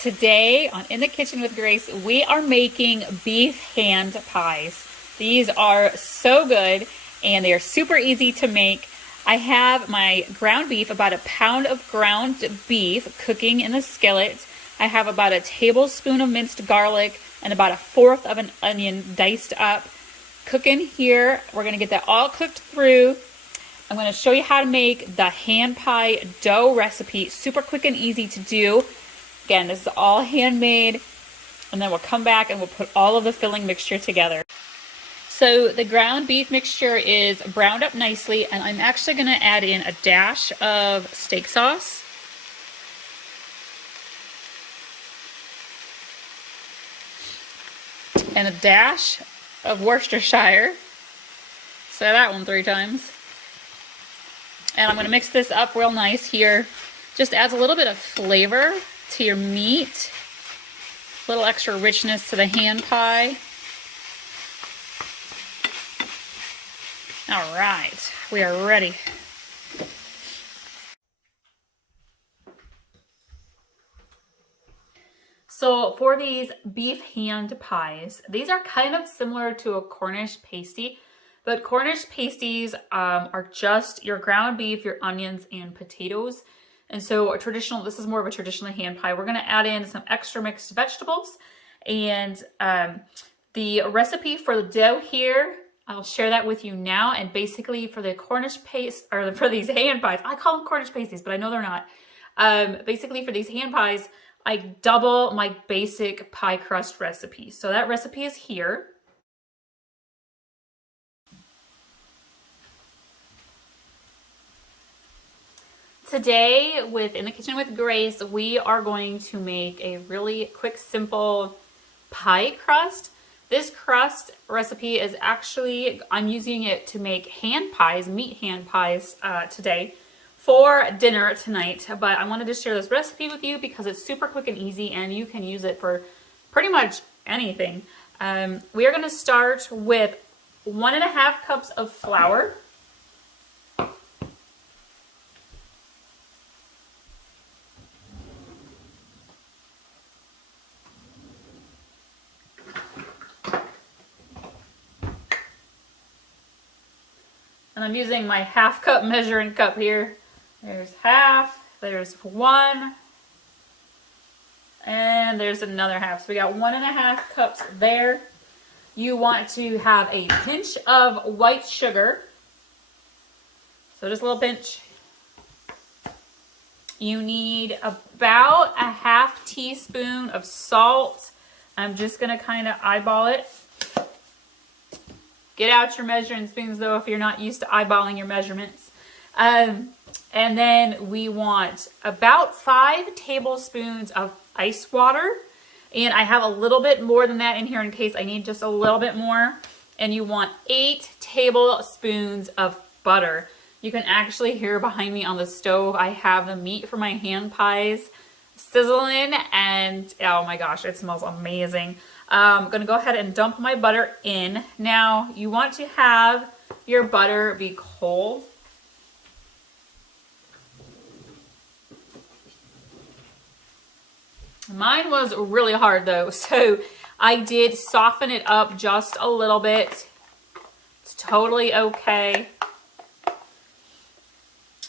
Today on In the Kitchen with Grace, we are making beef hand pies. These are so good and they are super easy to make. I have my ground beef, about a pound of ground beef cooking in the skillet. I have about a tablespoon of minced garlic and about a fourth of an onion diced up. Cooking here, we're gonna get that all cooked through. I'm gonna show you how to make the hand pie dough recipe. Super quick and easy to do. Again, this is all handmade, and then we'll come back and we'll put all of the filling mixture together. So the ground beef mixture is browned up nicely, and I'm actually gonna add in a dash of steak sauce. And a dash of Worcestershire. Say that one 3 times. And I'm gonna mix this up real nice here. Just adds a little bit of flavor to your meat. A little extra richness to the hand pie. All right, we are ready. So for these beef hand pies, these are kind of similar to a Cornish pasty, but Cornish pasties are just your ground beef, your onions, and potatoes. And so this is more of a traditional hand pie. We're gonna add in some extra mixed vegetables, and the recipe for the dough here, I'll share that with you now. And basically for the Cornish paste, or for these hand pies, I call them Cornish pasties, but I know they're not. Basically for these hand pies, I double my basic pie crust recipe. So that recipe is here. Today, In the Kitchen with Grace, we are going to make a really quick, simple pie crust. This crust recipe is actually, I'm using it to make hand pies, meat hand pies today for dinner tonight. But I wanted to share this recipe with you because it's super quick and easy, and you can use it for pretty much anything. We are going to start with 1.5 cups of flour. And I'm using my 1/2 cup measuring cup here. There's half, there's 1, and there's another half. So we got 1.5 cups there. You want to have a pinch of white sugar. So just a little pinch. You need about a 1/2 teaspoon of salt. I'm just gonna kind of eyeball it. Get out your measuring spoons though if you're not used to eyeballing your measurements. And then we want about 5 tablespoons of ice water. And I have a little bit more than that in here in case I need just a little bit more. And you want 8 tablespoons of butter. You can actually hear behind me on the stove, I have the meat for my hand pies sizzling, and oh my gosh, it smells amazing. I'm gonna go ahead and dump my butter in. Now, you want to have your butter be cold. Mine was really hard though, so I did soften it up just a little bit. It's totally okay.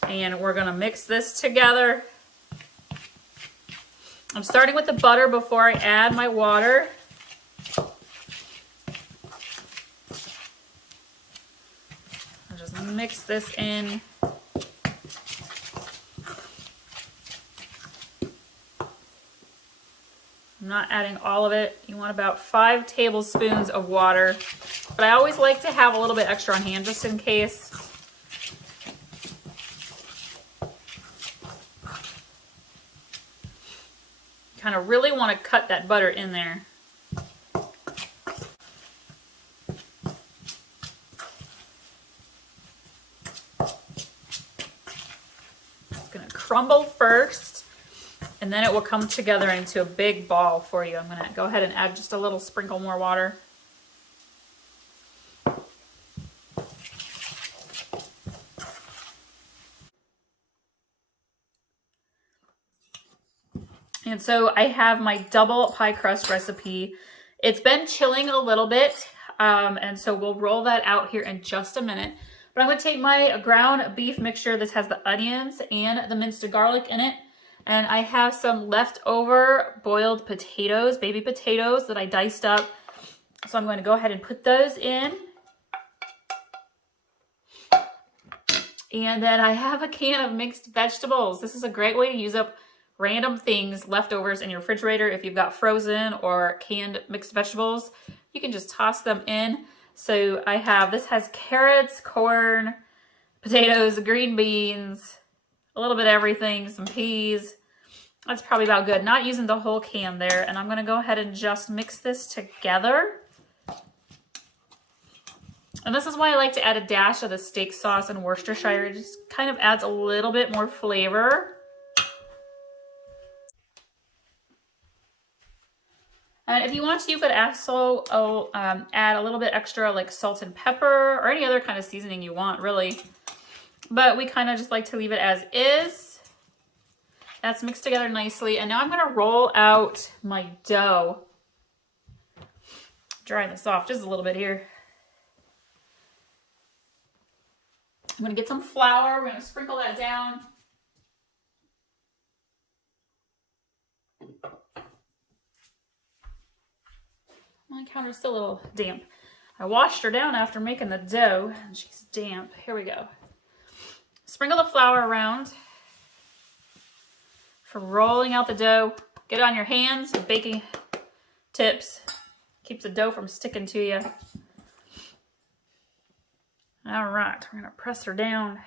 And we're gonna mix this together. I'm starting with the butter before I add my water. I'll just mix this in. I'm not adding all of it. You want about 5 tablespoons of water. But I always like to have a little bit extra on hand just in case. Kind of really want to cut that butter in there. It's going to crumble first, and then it will come together into a big ball for you. I'm going to go ahead and add just a little sprinkle more water. And so I have my double pie crust recipe. It's been chilling a little bit, and so we'll roll that out here in just a minute. But I'm going to take my ground beef mixture. This has the onions and the minced garlic in it. And I have some leftover boiled potatoes, baby potatoes that I diced up. So I'm going to go ahead and put those in. And then I have a can of mixed vegetables. This is a great way to use up random things, leftovers in your refrigerator. If you've got frozen or canned mixed vegetables, you can just toss them in. So I have, this has carrots, corn, potatoes, green beans, a little bit of everything, some peas. That's probably about good. Not using the whole can there. And I'm going to go ahead and just mix this together. And this is why I like to add a dash of the steak sauce and Worcestershire. It just kind of adds a little bit more flavor. And if you want to, you could also add a little bit extra like salt and pepper or any other kind of seasoning you want, really. But we kind of just like to leave it as is. That's mixed together nicely. And now I'm going to roll out my dough. Drying this off just a little bit here. I'm going to get some flour. We're going to sprinkle that down. My counter's still a little damp. I washed her down after making the dough, and she's damp. Here we go. Sprinkle the flour around for rolling out the dough. Get it on your hands, the baking tips. Keeps the dough from sticking to you. All right, we're gonna press her down.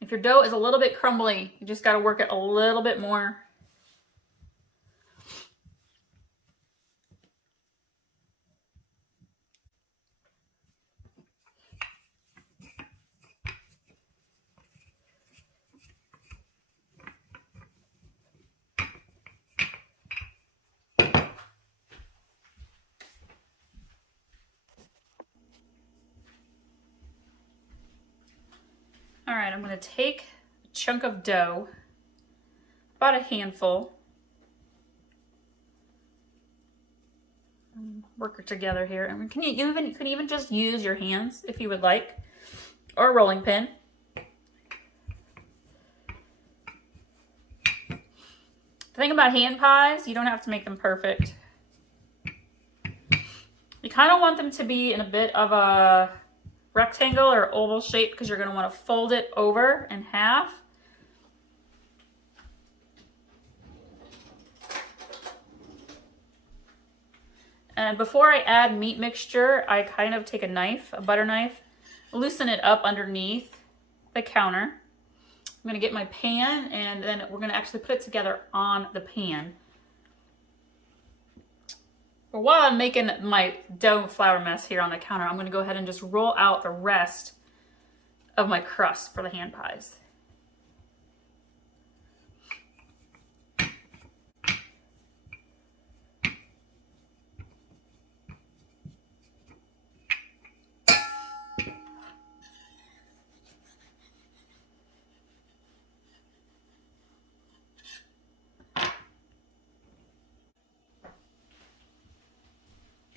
If your dough is a little bit crumbly, you just gotta work it a little bit more. All right, I'm going to take a chunk of dough, about a handful, work it together here. And you can even just use your hands if you would like, or a rolling pin. The thing about hand pies, you don't have to make them perfect. You kind of want them to be in a bit of a rectangle or oval shape because you're going to want to fold it over in half. And before I add meat mixture, I kind of take a knife, a butter knife, loosen it up underneath the counter. I'm going to get my pan, and then we're going to actually put it together on the pan. But while I'm making my dough flour mess here on the counter, I'm going to go ahead and just roll out the rest of my crust for the hand pies.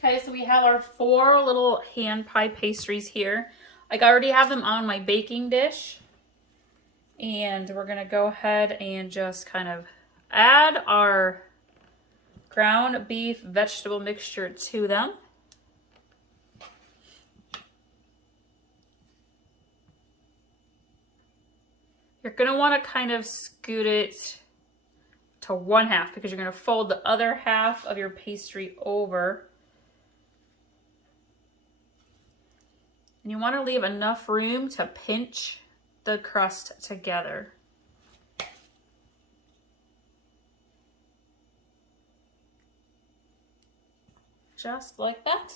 Okay, so we have our 4 little hand pie pastries here. I already have them on my baking dish. And we're gonna go ahead and just kind of add our ground beef vegetable mixture to them. You're gonna wanna kind of scoot it to 1/2 because you're gonna fold the other half of your pastry over. And you want to leave enough room to pinch the crust together. Just like that.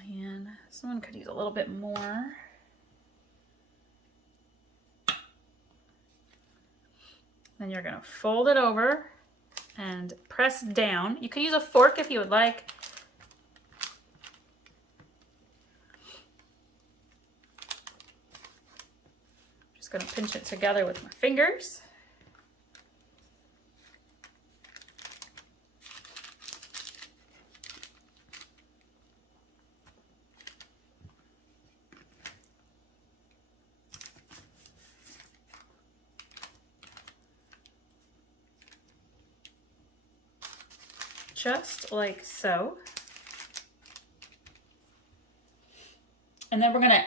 And someone could use a little bit more. Then you're gonna fold it over and press down. You could use a fork if you would like. Just gonna pinch it together with my fingers. Just like so. And then we're gonna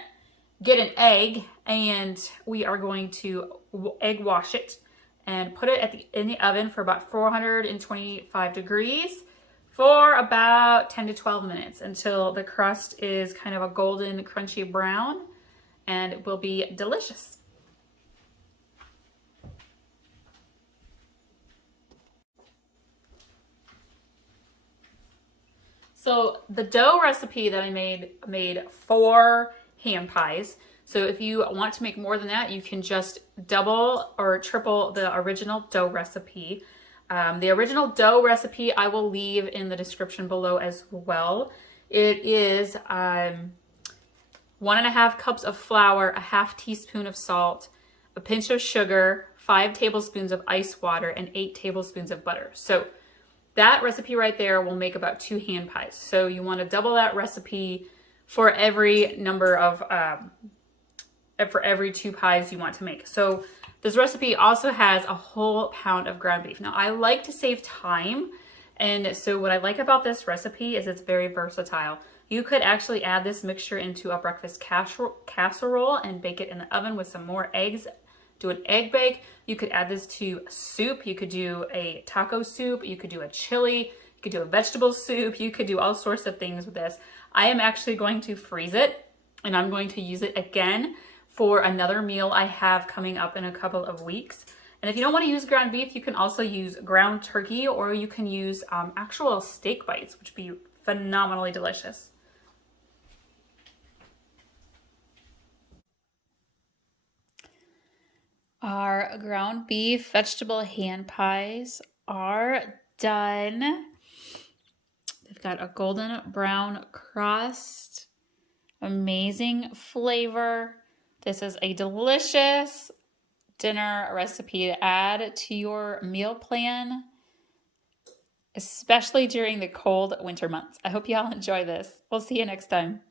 get an egg and we are going to egg wash it and put it in the oven for about 425 degrees for about 10 to 12 minutes until the crust is kind of a golden, crunchy brown, and it will be delicious. So the dough recipe that I made 4 hand pies. So if you want to make more than that, you can just double or triple the original dough recipe. The original dough recipe I will leave in the description below as well. It is 1.5 cups of flour, a half teaspoon of salt, a pinch of sugar, 5 tablespoons of ice water, and 8 tablespoons of butter. So that recipe right there will make about 2 hand pies. So you want to double that recipe for every number of, for every 2 pies you want to make. So this recipe also has a whole pound of ground beef. Now I like to save time. And so what I like about this recipe is it's very versatile. You could actually add this mixture into a breakfast casserole and bake it in the oven with some more eggs. Do an egg bake. You could add this to soup. You could do a taco soup. You could do a chili. You could do a vegetable soup. You could do all sorts of things with this. I am actually going to freeze it and I'm going to use it again for another meal I have coming up in a couple of weeks. And if you don't want to use ground beef, you can also use ground turkey, or you can use actual steak bites, which would be phenomenally delicious. Our ground beef vegetable hand pies are done. They've got a golden brown crust, amazing flavor. This is a delicious dinner recipe to add to your meal plan, especially during the cold winter months. I hope you all enjoy this. We'll see you next time.